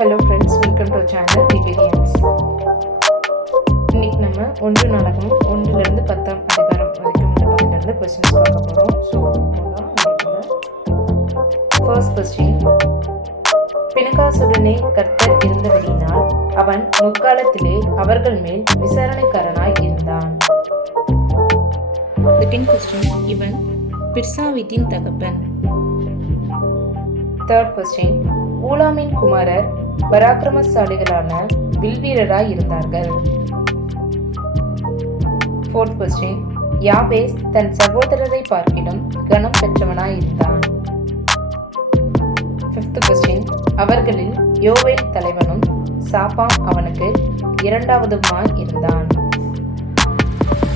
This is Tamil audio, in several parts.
Hello friends, welcome to channel டிவிரியன்ஸ். இன்னைக்கு நம்ம ஒன்று நாடகம் 1லிருந்து 10ஆம் அதிகாரம் வரைக்கும் உள்ள பகுதியிலிருந்து கொஸ்டின்ஸ் பார்க்க போகிறோம். ஸோ ஃபர்ஸ்ட் கொஸ்டின், பினகாசுடனே கர்த்தர் இருந்தபடியினால் அவன் முற்காலத்திலே அவர்கள் மேல் விசாரணைக்காரனாய் இருந்தான். செகண்ட் கொஸ்டின், இவன் பிர்சாவித்தின் தகப்பன். தேர்ட் கொஸ்டின், ஊலாமின் குமாரர் பராக்கிரமசாலிகளான வில்வீரராய் இருந்தார்கள். ஃபோர்த் கொஸ்டின், யாபேஸ் தன் சகோதரரை பார்க்கிலும் கனம் பெற்றவனாய் இருந்தான். ஃபிஃப்த் கொஸ்டின், அவர்களில் யோவேல் தலைவனும் சாப்பாம் அவனுக்கு இரண்டாவதுமாய் இருந்தான்.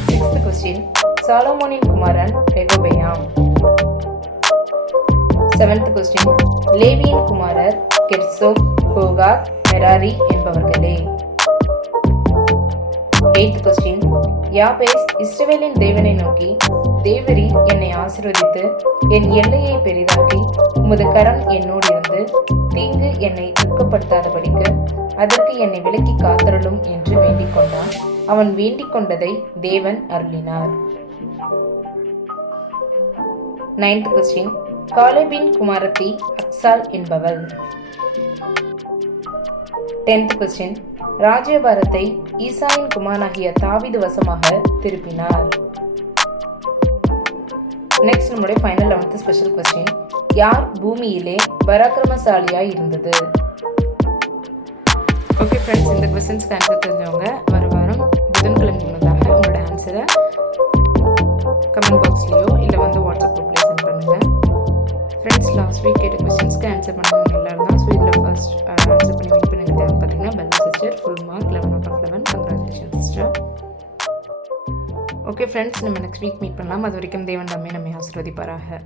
சிக்ஸ்த் கொஸ்டின், சாலமோனின் குமாரன் ரெகொபெயாம். செவன்த் கொஸ்டின், லேவியின் குமாரர் கெர்சோம், கோகாத், மெராரி என்பவர்களே. எய்த் கொஸ்டின், யாபேஸ் இஸ்ரவேலின் தேவனை நோக்கி, தேவரீ என்னை ஆசீர்வதித்து என் எல்லையை பெரிதாக்கி உமது கரம் என்னோடு இருந்து தீங்கு என்னை துக்கப்படுத்தாதபடிக்கு அதற்கு என்னை விலக்கி காத்தருளும் என்று வேண்டிக் கொண்டான். அவன் வேண்டிக் கொண்டதை தேவன் அருளினார். நைன்த் கொஸ்டின், காலேபின் குமாரத்தி அக்சால் என்பவள். 10th கொஸ்டின், ராஜ்யபாரத்தை ஈசாயின் குமாரனாகிய தாவீது வசமாக திருப்பினார். நெக்ஸ்ட் நம்முடைய ஃபைனல் 11th ஸ்பெஷல் கொஸ்டின், யார் பூமியிலே பராக்கிரமசாலியாய் இருந்தது? ஓகே ஃப்ரெண்ட்ஸ், இந்த கொஸ்டின்ஸ்க்கு ஆன்சர் தெரிஞ்சவங்க வர வாரம் புதன்கிழமை முன்னதாக உங்களோட ஆன்சரை கமெண்ட் பாக்ஸ்லேயோ இல்லை வாட்ஸ்அப் குரூப்லேயோ சென்ட் பண்ணுங்கள். ஃப்ரெண்ட்ஸ், லாஸ்ட் வீக் கேட்ட கொஸ்டின்ஸ்க்கு ஆன்சர் பண்ணவங்க எல்லாரும் தான். ஸோ இதில் ஃபர்ஸ்ட் ஆன்சர் பண்ணி வெயிட் பண்ணி பார்த்தீங்கன்னா Bella sister, full mark 11/11. Congratulation sister. Okay friends, நம்ம நெக்ஸ்ட் வீக் மீட் பண்ணலாம். அது வரைக்கும் தேவன் நம்மை ஆசீர்வதிப்பாராக.